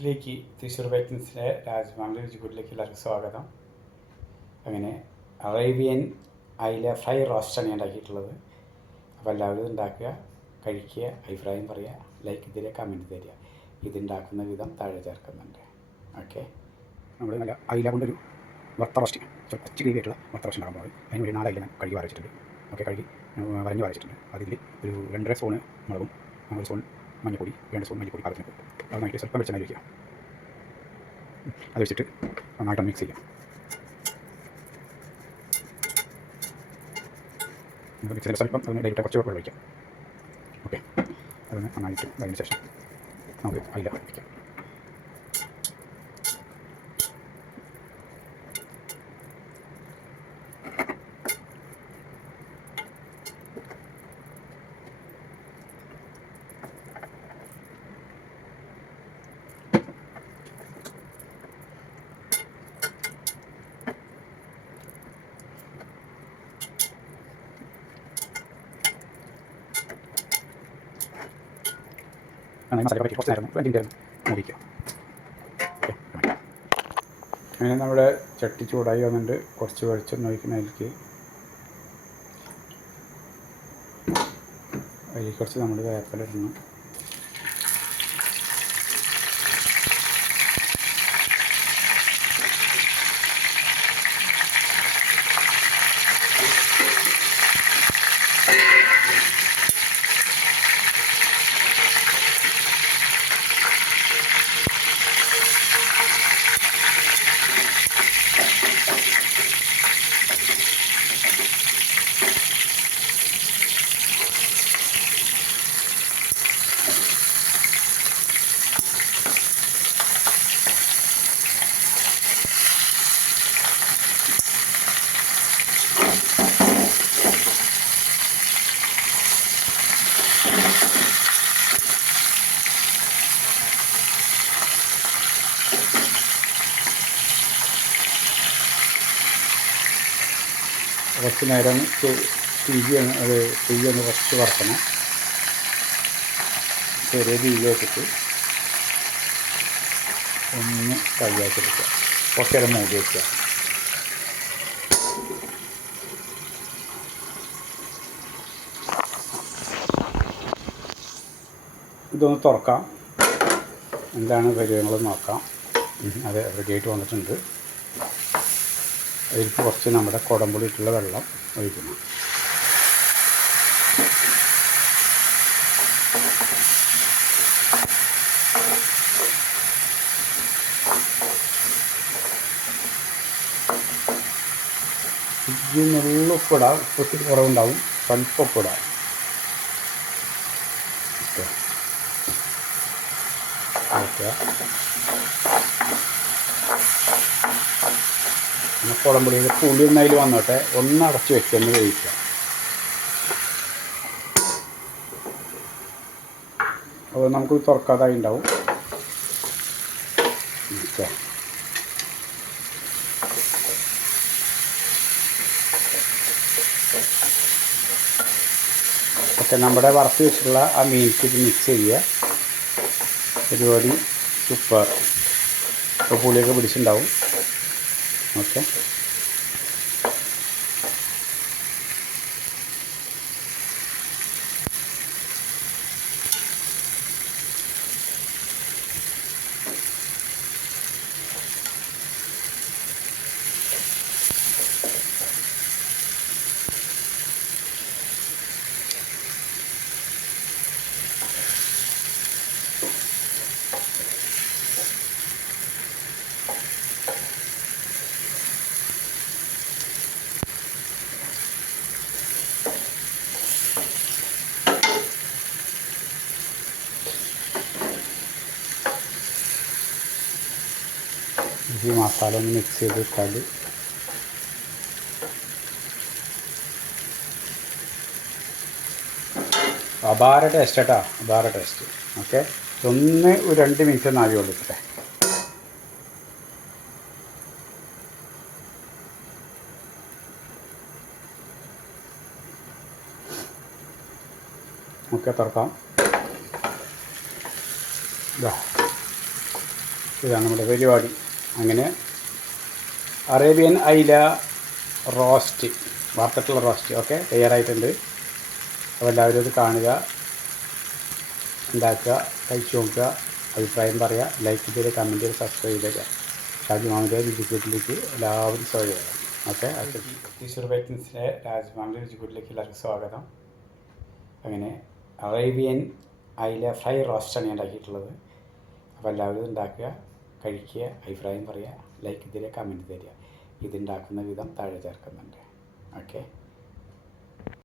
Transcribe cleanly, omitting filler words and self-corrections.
ിലേക്ക് തൃശ്ശൂർ വൈറ്റൻസിൻ്റെ രാജമാംഗലം രുചിക്കൂട്ടിലേക്ക് എല്ലാവർക്കും സ്വാഗതം. അങ്ങനെ അറേബ്യൻ അയില ഫ്രൈ റോസ്റ്റാണ് ഞാൻ ഉണ്ടാക്കിയിട്ടുള്ളത്. അപ്പോൾ എല്ലാവരും ഉണ്ടാക്കുക, കഴിക്കുക, അഭിപ്രായം പറയുക, ലൈക്ക് തരിക, കമൻറ്റ് തരിക. ഇതുണ്ടാക്കുന്ന വിധം താഴെ ചേർക്കുന്നുണ്ട്. ഓക്കെ, നമ്മൾ നല്ല അയില കൊണ്ടൊരു വറുത്ത റോസ്റ്റ്, പച്ച ഗ്രേവിയായിട്ടുള്ള വറുത്ത റോസ്റ്റ് ഉണ്ടാക്കാൻ പോകുന്നത്. അതിന് ഒരു 4 അയില ഞാൻ കഴുകി വരച്ചിട്ടുണ്ട്. ഓക്കെ, കഴുകി വരഞ്ഞ് വരച്ചിട്ടുണ്ട്. അതിൽ ഒരു 2.5 സ്പൂണ് മുളകും 1 സ്പൂൺ മഞ്ഞൾപ്പൊടി, 2 സ്പൂൺ മല്ലിപ്പൊടി പാകത്തിന് ഇട്ട് അത് നന്നായിട്ട് സ്വല്പം വെളിച്ചെണ്ണ ഒഴിക്കുക. അത് വെച്ചിട്ട് നന്നായിട്ട് മിക്സ് ചെയ്യാം. മിക്സിൻ്റെ സ്വല്പം അതിന് ഡയറക്റ്റ് കുറച്ച് വെള്ളം ഒഴിക്കാം. ഓക്കെ, അതൊന്ന് നന്നായിട്ട് അതിന് ശേഷം നമുക്ക് അയില വയ്ക്കാം. മസാല പറ്റി കുറച്ച് നേരം 20 മിനിറ്റ് മൂടിക്കുക. അങ്ങനെ നമ്മുടെ ചട്ടി ചൂടായി വന്നിട്ട് കുറച്ച് വെളിച്ചെണ്ണ ഒഴിക്കുന്നതിലേക്ക് കുറച്ച് നമ്മൾ വേപ്പില ഇടണം. കുറച്ച് നേരം തീയൊന്ന് കുറച്ച് വറക്കണം. ചെറിയ തീയിൽ വെച്ചിട്ട് ഒന്ന് കൈയാക്കിയെടുക്കുക. കുറച്ച് നേരം മൂടി വയ്ക്കുക. ഇതൊന്ന് തുറക്കാം, എന്താണ് പരിപാടികളെന്ന് നോക്കാം. അത് റെഡിയായിട്ട് വന്നിട്ടുണ്ട്. അതിലേക്ക് കുറച്ച് നമ്മുടെ കുടംപുളി ഇട്ടുള്ള വെള്ളം ഒഴിക്കണം. ഇതിനുള്ള ഉപ്പിടാം, ഉപ്പിട്ട് കുറവുണ്ടാവും, സ്വല്പം ഉപ്പിടാം. ഓക്കെ, പിന്നെ കുടംപുളിയിൽ പുളി ഒന്നതിൽ വന്നോട്ടെ, ഒന്ന് അടച്ച് വെച്ചൊന്ന് വേവിക്കുക. അപ്പോൾ നമുക്ക് തുറക്കാതായി ഉണ്ടാവും. ഓക്കെ, ഓക്കെ, നമ്മുടെ വറുത്ത് വെച്ചിട്ടുള്ള ആ മീൻക്ക് ഇത് മിക്സ് ചെയ്യുക. പരിപാടി സൂപ്പർ. ഇപ്പോൾ പുളിയൊക്കെ പിടിച്ചിട്ടുണ്ടാവും. ഓക്കെ, ഈ മസാല ഒന്ന് മിക്സ് ചെയ്തിട്ടാൽ അപാര ടേസ്റ്റ് കേട്ടോ, അപാര ടേസ്റ്റ്. ഓക്കെ, ഒന്ന് ഒരു 2 മിനിറ്റ് ഒന്ന് ആവി കൊള്ളിക്കട്ടെ. ഓക്കെ, തുറക്കാം. ഇതാ ഇതാണ് നമ്മുടെ പരിപാടി. അങ്ങനെ അറേബ്യൻ അയില റോസ്റ്റ്, വാർത്തിട്ടുള്ള റോസ്റ്റ് ഓക്കെ തയ്യാറായിട്ടുണ്ട്. അപ്പോൾ എല്ലാവരും ഇത് കാണുക, ഉണ്ടാക്കുക, കഴിച്ചു നോക്കുക, അഭിപ്രായം പറയുക, ലൈക്ക് ചെയ്ത്, കമൻറ്റ് ചെയ്ത്, സബ്സ്ക്രൈബ് ചെയ്യുക. ഷാജി മാമിൻ്റെ രുചിക്കൂട്ടിലേക്ക് എല്ലാവരും സ്വാഗതം. ഓക്കെ, തൃശ്ശൂർ ബൈക്കിൻസിലെ രാജ്മാമിൻ്റെ രുചിക്കൂട്ടിലേക്ക് എല്ലാവർക്കും സ്വാഗതം. അങ്ങനെ അറേബ്യൻ അയില ഫ്രൈ റോസ്റ്റാണ് ഞാൻ ഉണ്ടാക്കിയിട്ടുള്ളത്. അപ്പോൾ എല്ലാവരും ഉണ്ടാക്കുക, കഴിക്കുക, അഭിപ്രായം പറയുക, ലൈക്ക് തരിക, കമൻറ്റ് തരിക. ഇതുണ്ടാക്കുന്ന വിധം താഴെ ചേർക്കുന്നുണ്ട്. ഓക്കെ.